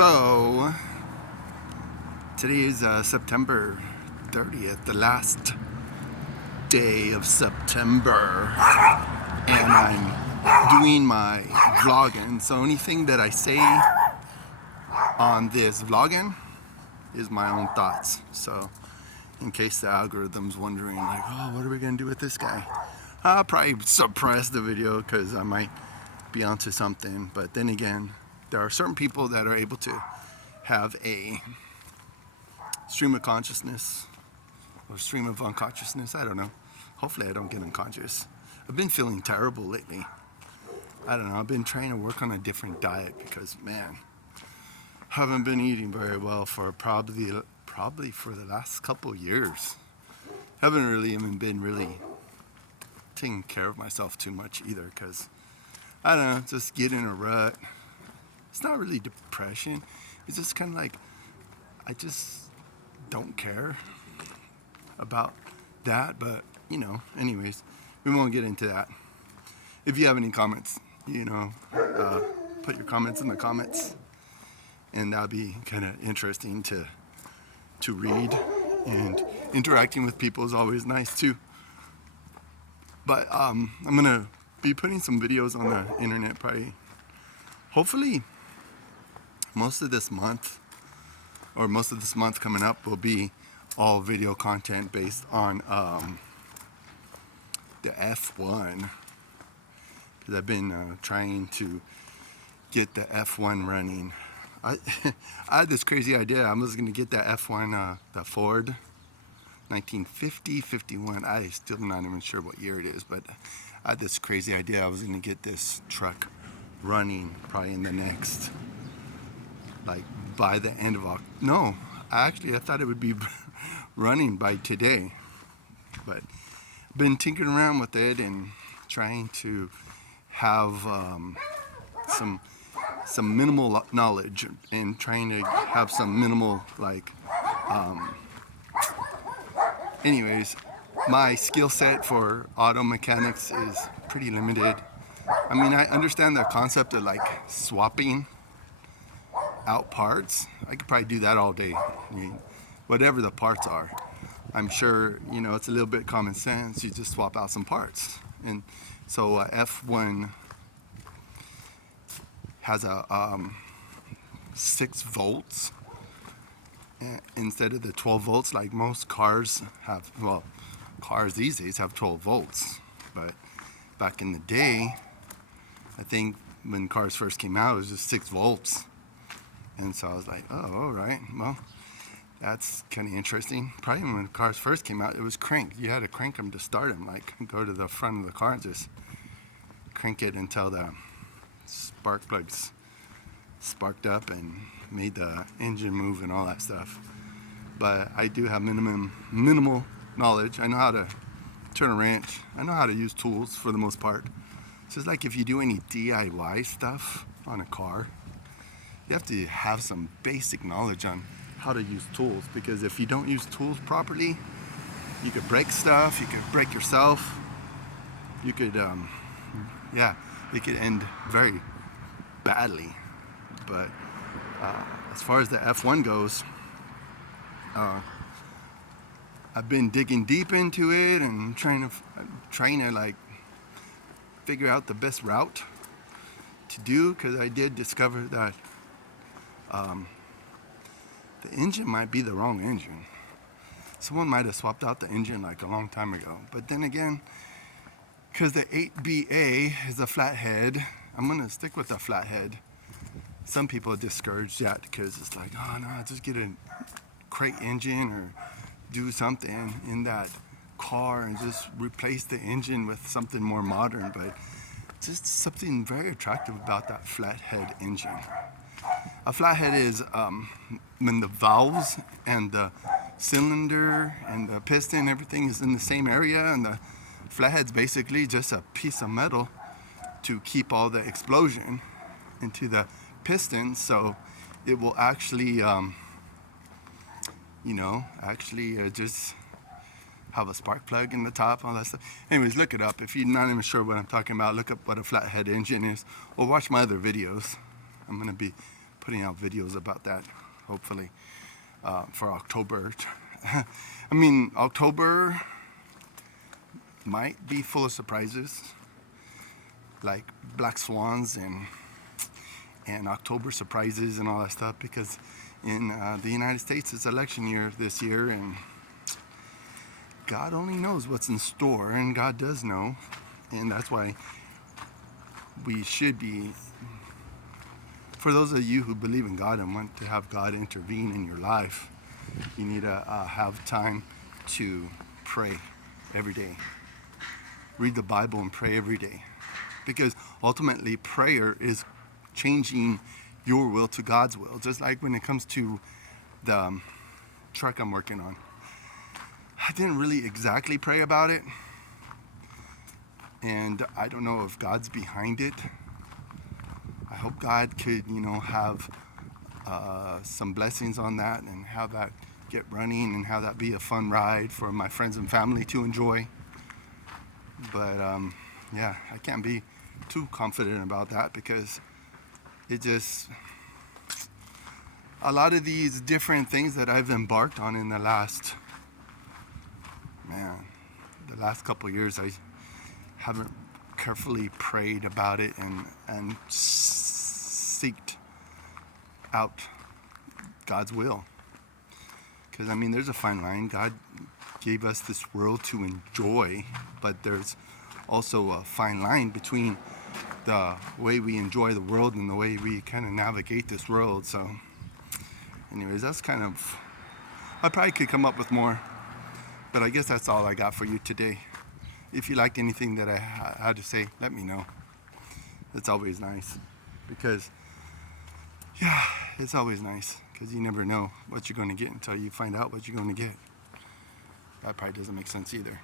So, today is September 30th, the last day of September, and I'm doing my vlogging. So anything that I say on this vlogging is my own thoughts. So in case the algorithm's wondering like, oh, what are we gonna do with this guy? I'll probably suppress the video because I might be onto something. But then again, there are certain people that are able to have a stream of consciousness or stream of unconsciousness. I don't know. Hopefully I don't get unconscious. I've been feeling terrible lately. I don't know. I've been trying to work on a different diet because, man, haven't been eating very well for probably for the last couple years. Haven't really even been really taking care of myself too much either because, I don't know, just get in a rut. It's not really depression. It's just kind of like I just don't care about that. But, you know, anyways, we won't get into that. If you have any comments, put your comments in the comments. And that'll be kind of interesting to read. And interacting with people is always nice too. But I'm going to be putting some videos on the internet probably, hopefully, most of this month coming up will be all video content based on the F1, because I've been trying to get the F1 running. I had this crazy idea. I was going to get that F1, the Ford 1950, 51. I still not even sure what year it is, but I had this crazy idea. I was going to get this truck running probably in the next, like by the end of October. No, I thought it would be running by today, but been tinkering around with it and trying to have some minimal knowledge and trying to have some minimal anyways, my skill set for auto mechanics is pretty limited. I mean, I understand the concept of like swapping out parts. I could probably do that all day. I mean, whatever the parts are, I'm sure, it's a little bit common sense. You just swap out some parts. And so F1 has a 6 volts instead of the 12 volts like most cars have. Well, cars these days have 12 volts, but back in the day, I think when cars first came out, it was just 6 volts. And so I was like, oh, all right, well, that's kind of interesting. Probably when cars first came out, it was cranked. You had to crank them to start them, like go to the front of the car and just crank it until the spark plugs sparked up and made the engine move and all that stuff. But I do have minimal knowledge. I know how to turn a wrench. I know how to use tools for the most part. So it's like if you do any DIY stuff on a car, you have to have some basic knowledge on how to use tools, because if you don't use tools properly, you could break stuff, you could break yourself, you could, it could end very badly. But as far as the F1 goes, I've been digging deep into it and trying to like figure out the best route to do, because I did discover that the engine might be the wrong engine. Someone might have swapped out the engine like a long time ago. But then again, because the 8BA is a flathead, I'm going to stick with the flathead. Some people discourage that because it's like, oh no, just get a crate engine or do something in that car and just replace the engine with something more modern. But just something very attractive about that flathead engine. A flathead is when the valves and the cylinder and the piston, everything is in the same area, and the flathead's basically just a piece of metal to keep all the explosion into the piston, so it will actually, just have a spark plug in the top, all that stuff. Anyways, look it up. If you're not even sure what I'm talking about, look up what a flathead engine is, or watch my other videos. I'm going to be putting out videos about that, hopefully, for October. I mean, October might be full of surprises, like black swans and October surprises and all that stuff, because in the United States it's election year this year, and God only knows what's in store, and God does know, and that's why we should be, for those of you who believe in God and want to have God intervene in your life, you need to have time to pray every day. Read the Bible and pray every day. Because ultimately, prayer is changing your will to God's will. Just like when it comes to the truck I'm working on. I didn't really exactly pray about it. And I don't know if God's behind it. I hope God could, have some blessings on that and have that get running and have that be a fun ride for my friends and family to enjoy. But yeah, I can't be too confident about that, because it just, a lot of these different things that I've embarked on in the last couple of years, I haven't carefully prayed about it and seeked out God's will. Because there's a fine line. God gave us this world to enjoy, but there's also a fine line between the way we enjoy the world and the way we kind of navigate this world. So anyways, that's kind of, I probably could come up with more, but I guess that's all I got for you today. If you liked anything that I had to say, let me know. It's always nice, because it's always nice, because you never know what you're going to get until you find out what you're going to get. That probably doesn't make sense either.